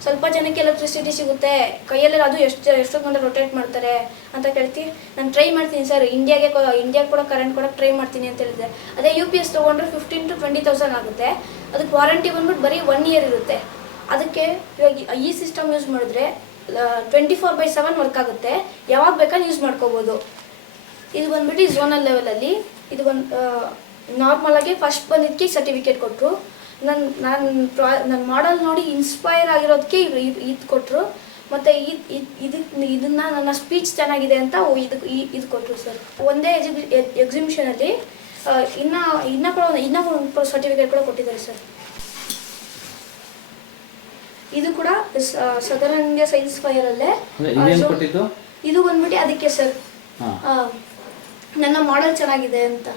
ಸ್ವಲ್ಪ ಜನಕ್ಕೆ ಎಲೆಕ್ಟ್ರಿಸಿಟಿ ಸಿಗುತ್ತೆ. ಕೈಯಲ್ಲಿ ಅದು ಎಷ್ಟು ಎಷ್ಟು ಗಂಟೆ ರೊಟೇಟ್ ಮಾಡ್ತಾರೆ ಅಂತ ಕೇಳ್ತೀವಿ ನಾನು ಟ್ರೈ ಮಾಡ್ತೀನಿ ಸರ್ ಇಂಡಿಯಾಗೆ ಇಂಡಿಯಾಗೆ ಕೂಡ ಕರೆಂಟ್ ಕೊಡಕ್ಕೆ ಟ್ರೈ ಮಾಡ್ತೀನಿ ಅಂತ ಹೇಳಿದೆ. ಅದೇ ಯು ಪಿ ಎಸ್ ತೊಗೊಂಡ್ರೆ ಫಿಫ್ಟೀನ್ ಟು ಟ್ವೆಂಟಿ ತೌಸಂಡ್ ಆಗುತ್ತೆ. ಅದಕ್ಕೆ ವಾರಂಟಿ ಬಂದ್ಬಿಟ್ಟು ಬರೀ ಒನ್ ಇಯರ್ ಇರುತ್ತೆ. ಅದಕ್ಕೆ ಇವಾಗ ಈ- ಸಿಸ್ಟಮ್ ಯೂಸ್ ಮಾಡಿದ್ರೆ twenty four by seven work ಆಗುತ್ತೆ. ಯಾವಾಗ ಬೇಕಾದ್ರೆ ಯೂಸ್ ಮಾಡ್ಕೋಬೋದು. ಇದು ಬಂದ್ಬಿಟ್ಟು ಝೋನಲ್ ಲೆವೆಲಲ್ಲಿ ಇದು ಒಂದು ನಾರ್ಮಲ್ ಆಗಿ ಫಸ್ಟ್ ಬಂದಿದ್ದಕ್ಕೆ ಸರ್ಟಿಫಿಕೇಟ್ ಕೊಟ್ಟರು ನನ್ನ ನಾನು ಪ್ರಾ ನನ್ನ ಮಾಡಲ್ ನೋಡಿ ಇನ್ಸ್ಪೈರ್ ಆಗಿರೋದಕ್ಕೆ ಇದು ಕೊಟ್ಟರು ಮತ್ತು ಇದು ಇದಕ್ಕೆ ಇದನ್ನು ನನ್ನ ಸ್ಪೀಚ್ ಚೆನ್ನಾಗಿದೆ ಅಂತ ಇದಕ್ಕೆ ಇದು ಕೊಟ್ಟರು ಸರ್ ಒಂದೇ ಎಕ್ಸಿಬಿ ಎಕ್ಸಿಬಿಷನಲ್ಲಿ ಇನ್ನೂ ಇನ್ನೂ ಕೂಡ ಇನ್ನೂ ಒಂದು ಸರ್ಟಿಫಿಕೇಟ್ ಕೂಡ ಕೊಟ್ಟಿದ್ದಾರೆ ಸರ್ ಇದು ಕೂಡ ಸದರನ್ ಇಂಡಿಯಾ ಸೈನ್ಸ್ ಫೈರಲ್ಲೇ ಇದು ಬಂದ್ಬಿಟ್ಟು ಅದಕ್ಕೆ ಸರ್ ನನ್ನ ಮಾಡೆಲ್ ಚೆನ್ನಾಗಿದೆ ಅಂತ.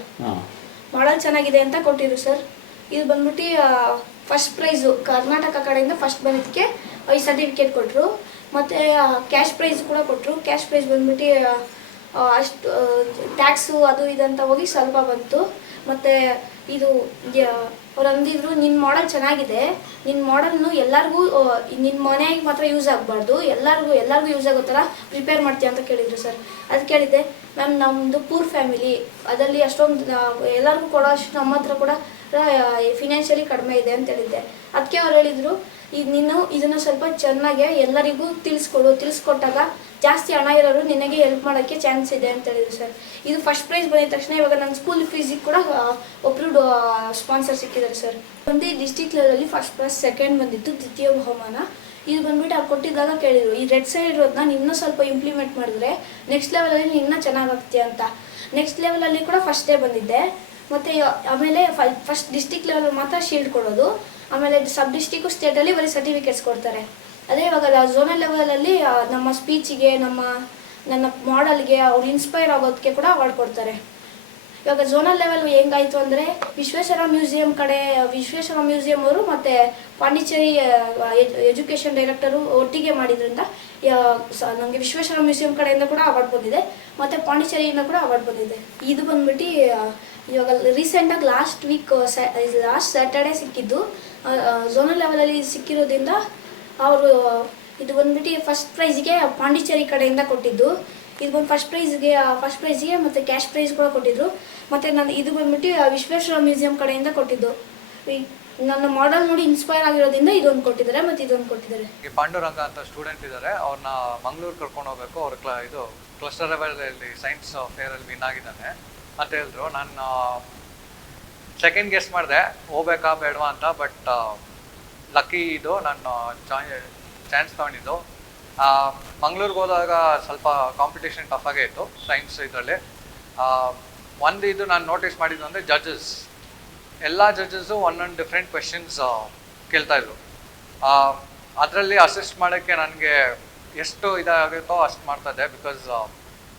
ಮಾಡೆಲ್ ಚೆನ್ನಾಗಿದೆ ಅಂತ ಕೊಟ್ಟಿದ್ರು ಸರ್ ಇದು ಬಂದ್ಬಿಟ್ಟು ಫಸ್ಟ್ ಪ್ರೈಸು ಕರ್ನಾಟಕ ಕಡೆಯಿಂದ ಫಸ್ಟ್ ಬಂದಿದ್ದಕ್ಕೆ ಈ ಸರ್ಟಿಫಿಕೇಟ್ ಕೊಟ್ಟರು ಮತ್ತು ಕ್ಯಾಶ್ ಪ್ರೈಸ್ ಕೂಡ ಕೊಟ್ಟರು ಕ್ಯಾಶ್ ಪ್ರೈಸ್ ಬಂದ್ಬಿಟ್ಟು ಅಷ್ಟು ಟ್ಯಾಕ್ಸು ಅದು ಇದು ಅಂತ ಹೋಗಿ ಸ್ವಲ್ಪ ಬಂತು. ಮತ್ತು, ಇದು ಅವ್ರು ಅಂದಿದ್ರು ನಿನ್ನ ಮಾಡಲ್ ಚೆನ್ನಾಗಿದೆ. ನಿನ್ನ ಮಾಡಲ್ನು ಎಲ್ಲರಿಗೂ ನಿನ್ನ ಮನೆಗೆ ಮಾತ್ರ ಯೂಸ್ ಆಗಬಾರ್ದು. ಎಲ್ಲರಿಗೂ ಎಲ್ಲರಿಗೂ ಯೂಸ್ ಆಗೋ ಥರ ಪ್ರಿಪೇರ್ ಮಾಡ್ತೀಯ ಅಂತ ಕೇಳಿದರು ಸರ್ ಅದು ಕೇಳಿದ್ದೆ ಮ್ಯಾಮ್ ನಮ್ಮದು ಪೂರ್ ಫ್ಯಾಮಿಲಿ ಅದರಲ್ಲಿ ಅಷ್ಟೊಂದು ಎಲ್ಲರಿಗೂ ಕೊಡೋ ಅಷ್ಟು ನಮ್ಮ ಹತ್ರ ಕೂಡ ಫಿನಾನ್ಷಿಯಲಿ ಕಡಿಮೆ ಇದೆ ಅಂತ ಹೇಳಿದ್ದೆ. ಅದಕ್ಕೆ ಅವ್ರು ಹೇಳಿದರು ಈಗ ನೀನು ಇದನ್ನು ಸ್ವಲ್ಪ ಚೆನ್ನಾಗೆ ಎಲ್ಲರಿಗೂ ತಿಳಿಸ್ಕೊಡು. ತಿಳಿಸ್ಕೊಟ್ಟಾಗ ಜಾಸ್ತಿ ಹಣ ಇರೋರು ನಿನಗೆ ಹೆಲ್ಪ್ ಮಾಡೋಕ್ಕೆ ಚಾನ್ಸ್ ಇದೆ ಅಂತ ಹೇಳಿದ್ರು ಸರ್. ಇದು ಫಸ್ಟ್ ಪ್ರೈಸ್ ಬಂದಿದ ತಕ್ಷಣ ಇವಾಗ ನನ್ನ ಸ್ಕೂಲ್ ಫೀಸಿಗೆ ಕೂಡ ಒಬ್ಬರು ಸ್ಪಾನ್ಸರ್ ಸಿಕ್ಕಿದ್ದಾರೆ ಸರ್. ಒಂದು ಡಿಸ್ಟಿಕ್ ಲೆವೆಲಲ್ಲಿ ಫಸ್ಟ್ ಪ್ರೈಸ್ ಸೆಕೆಂಡ್ ಬಂದಿತ್ತು, ದ್ವಿತೀಯ ಬಹುಮಾನ. ಇದು ಬಂದ್ಬಿಟ್ಟು ಅವ್ರು ಕೊಟ್ಟಿದ್ದಾಗ ಕೇಳಿದರು, ಈ ರೆಡ್ ಸೈಡ್ ಇರೋದನ್ನ ನೀನು ಇನ್ನೂ ಸ್ವಲ್ಪ ಇಂಪ್ಲಿಮೆಂಟ್ ಮಾಡಿದ್ರೆ ನೆಕ್ಸ್ಟ್ ಲೆವೆಲಲ್ಲಿ ನೀನು ಇನ್ನೂ ಚೆನ್ನಾಗಾಗ್ತೀಯ ಅಂತ. ನೆಕ್ಸ್ಟ್ ಲೆವೆಲಲ್ಲಿ ಕೂಡ ಫಸ್ಟೇ ಬಂದಿದ್ದೆ. ಮತ್ತು ಆಮೇಲೆ ಫಸ್ಟ್ ಡಿಸ್ಟಿಕ್ ಲೆವೆಲ್ ಮಾತ್ರ ಶೀಲ್ಡ್ ಕೊಡೋದು. ಆಮೇಲೆ ಸಬ್ ಡಿಸ್ಟಿಕ್ಕು ಸ್ಟೇಟಲ್ಲಿ ಬರೀ ಸರ್ಟಿಫಿಕೇಟ್ಸ್ ಕೊಡ್ತಾರೆ. ಅದೇ ಇವಾಗ ಝೋನಲ್ ಲೆವೆಲಲ್ಲಿ ನಮ್ಮ ಸ್ಪೀಚಿಗೆ ನಮ್ಮ, ನನ್ನ ಮಾಡಲ್ಗೆ ಅವ್ರು ಇನ್ಸ್ಪೈರ್ ಆಗೋದಕ್ಕೆ ಕೂಡ ಅವಾರ್ಡ್ ಕೊಡ್ತಾರೆ. ಇವಾಗ ಝೋನಲ್ ಲೆವೆಲ್ ಹೆಂಗಾಯಿತು ಅಂದರೆ ವಿಶ್ವೇಶ್ವರ ಮ್ಯೂಸಿಯಂ ಕಡೆ, ವಿಶ್ವೇಶ್ವರ ಮ್ಯೂಸಿಯಂ ಅವರು ಮತ್ತು ಪಾಂಡಿಚೇರಿ ಎಜುಕೇಷನ್ ಡೈರೆಕ್ಟರು ಒಟ್ಟಿಗೆ ಮಾಡಿದ್ರಿಂದ ನನಗೆ ವಿಶ್ವೇಶ್ವರ ಮ್ಯೂಸಿಯಂ ಕಡೆಯಿಂದ ಕೂಡ ಅವಾರ್ಡ್ ಬಂದಿದೆ. ಮತ್ತು ಪಾಂಡಿಚೇರಿಯಿಂದ ಕೂಡ ಅವಾರ್ಡ್ ಬಂದಿದೆ. ಇದು ಬಂದ್ಬಿಟ್ಟು ಇವಾಗ ರೀಸೆಂಟಾಗಿ ಲಾಸ್ಟ್ ವೀಕ್ ಲಾಸ್ಟ್ ಸ್ಯಾಟರ್ಡೇ ಸಿಕ್ಕಿದ್ದು. ಝೋನಲ್ ಲೆವೆಲಲ್ಲಿ ಸಿಕ್ಕಿರೋದ್ರಿಂದ ಅವರು ಇದು ಬಂದ್ಬಿಟ್ಟು ಫಸ್ಟ್ ಪ್ರೈಸ್ಗೆ ಪಾಂಡಿಚೇರಿ ಕಡೆಯಿಂದ ಕೊಟ್ಟಿದ್ದು. ಇದು ಬಂದು ಫಸ್ಟ್ ಪ್ರೈಸ್ಗೆ ಫಸ್ಟ್ ಪ್ರೈಸ್ಗೆ ಮತ್ತು ಕ್ಯಾಶ್ ಪ್ರೈಸ್ ಕೂಡ ಕೊಟ್ಟಿದ್ದರು ಮತ್ತು ನಾನು, ಇದು ಬಂದ್ಬಿಟ್ಟು ವಿಶ್ವೇಶ್ವರ ಮ್ಯೂಸಿಯಂ ಕಡೆಯಿಂದ ಕೊಟ್ಟಿದ್ದು. ನನ್ನ ಮಾಡೆಲ್ ನೋಡಿ ಇನ್ಸ್ಪೈರ್ ಆಗಿರೋದ್ರಿಂದ ಇದೊಂದು ಕೊಟ್ಟಿದ್ದಾರೆ, ಮತ್ತು ಇದೊಂದು ಕೊಟ್ಟಿದ್ದಾರೆ. ಪಾಂಡುರಂಗ ಅಂತ ಸ್ಟೂಡೆಂಟ್ ಇದ್ದಾರೆ ಅವ್ರನ್ನ ಮಂಗಳೂರು ಕರ್ಕೊಂಡು ಹೋಗ್ಬೇಕು. ಅವ್ರ ಕ್ಲ ಇದು ಕ್ಲಸ್ಟರ್ ಲೆವೆಲಲ್ಲಿ ಸೈನ್ಸ್ ಫೇರಲ್ಲಿ ವಿನ್ ಆಗಿದ್ದಾನೆ. ಅಂತ ಹೇಳಿದ್ರು. ನಾನು ಸೆಕೆಂಡ್ ಗೆಸ್ ಮಾಡಿದೆ. ಹೋಗ್ಬೇಕಾ, ಬೇಡವಾ ಅಂತ ಬಟ್ ಲಕ್ಕಿ ಇದು. ನಾನು ಚಾನ್ಸ್ ತೊಗೊಂಡಿದ್ದು. ಮಂಗ್ಳೂರಿಗೆ ಹೋದಾಗ ಸ್ವಲ್ಪ ಕಾಂಪಿಟೇಷನ್ ಟಫ್ ಆಗೇ ಇತ್ತು ಸೈನ್ಸ್ ಇದರಲ್ಲಿ. ಒಂದು ಇದು ನಾನು ನೋಟಿಸ್ ಮಾಡಿದ್ದು ಅಂದರೆ ಜಡ್ಜಸ್ ಎಲ್ಲ ಜಡ್ಜಸ್ಸು ಒಂದೊಂದು ಡಿಫ್ರೆಂಟ್ ಕ್ವೆಶನ್ಸ್ ಕೇಳ್ತಾ ಇದ್ರು. ಅದರಲ್ಲಿ ಅಸಿಸ್ಟ್ ಮಾಡೋಕ್ಕೆ ನನಗೆ ಎಷ್ಟು ಇದಾಗುತ್ತೋ ಅಷ್ಟು ಮಾಡ್ತಾ ಇದ್ದೆ ಬಿಕಾಸ್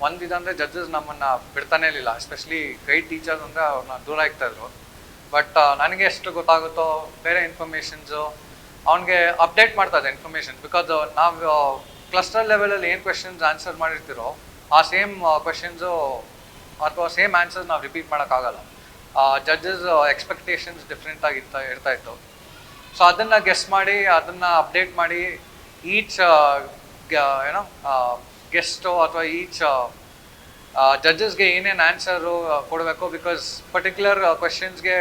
ಒಂದು ಇದಂದರೆ ಜಡ್ಜಸ್ ನಮ್ಮನ್ನು ಬಿಡ್ತಾನೇ ಇರಲಿಲ್ಲ. ಎಸ್ಪೆಷಲಿ ಗೈಡ್ ಟೀಚರ್ಸ್ ಅಂದರೆ ಅವ್ರನ್ನ ದೂರ ಇರ್ತಾಯಿದ್ರು ಬಟ್ ನನಗೆ ಎಷ್ಟು ಗೊತ್ತಾಗುತ್ತೋ ಬೇರೆ ಇನ್ಫಾರ್ಮೇಷನ್ಸು ಅವನಿಗೆ ಅಪ್ಡೇಟ್ ಮಾಡ್ತಾ ಇದೆ ಇನ್ಫಾರ್ಮೇಷನ್ ಬಿಕಾಸ್ ನಾವು ಕ್ಲಸ್ಟರ್ ಲೆವೆಲಲ್ಲಿ ಏನು ಕ್ವೆಶನ್ಸ್ ಆನ್ಸರ್ ಮಾಡಿರ್ತೀರೋ, ಆ ಸೇಮ್ ಕ್ವೆಶನ್ಸು ಅಥವಾ ಸೇಮ್ ಆನ್ಸರ್ಸ್ ನಾವು ರಿಪೀಟ್ ಮಾಡೋಕ್ಕಾಗಲ್ಲ ಜಡ್ಜಸ್ ಎಕ್ಸ್ಪೆಕ್ಟೇಷನ್ಸ್ ಡಿಫ್ರೆಂಟಾಗಿ ಇರ್ತಾ ಇರ್ತಾ ಇತ್ತು. ಸೊ ಅದನ್ನು ಗೆಸ್ ಮಾಡಿ, ಅದನ್ನು ಅಪ್ಡೇಟ್ ಮಾಡಿ ಈಚ್ ಏನೋ ಗೆಸ್ಟು ಅಥವಾ ಈಚ್ ಜಡ್ಜಸ್ಗೆ ಏನೇನು ಆನ್ಸರು ಕೊಡಬೇಕು? ಬಿಕಾಸ್ ಪರ್ಟಿಕ್ಯುಲರ್ ಕ್ವೆಶನ್ಸ್ಗೆ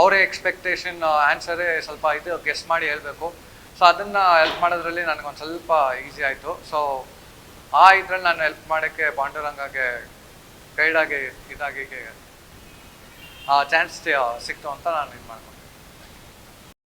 ಅವರೇ ಎಕ್ಸ್ಪೆಕ್ಟೇಷನ್ ಆನ್ಸರೇ ಸ್ವಲ್ಪ ಇದು ಗೆಸ್ ಮಾಡಿ ಹೇಳಬೇಕು. ಸೊ ಅದನ್ನು ಹೆಲ್ಪ್ ಮಾಡೋದ್ರಲ್ಲಿ ನನಗೊಂದು ಸ್ವಲ್ಪ ಈಸಿ ಆಯಿತು. ಸೊ ಆ ಇದ್ರಲ್ಲಿ ನಾನು ಹೆಲ್ಪ್ ಮಾಡೋಕ್ಕೆ ಪಾಂಡುರಂಗಾಗೆ ಗೈಡಾಗಿ ಇದಾಗಿ ಚಾನ್ಸ್ ಸಿಕ್ತು ಅಂತ ನಾನು ಇದು ಮಾಡ್ಕೊಂಡು.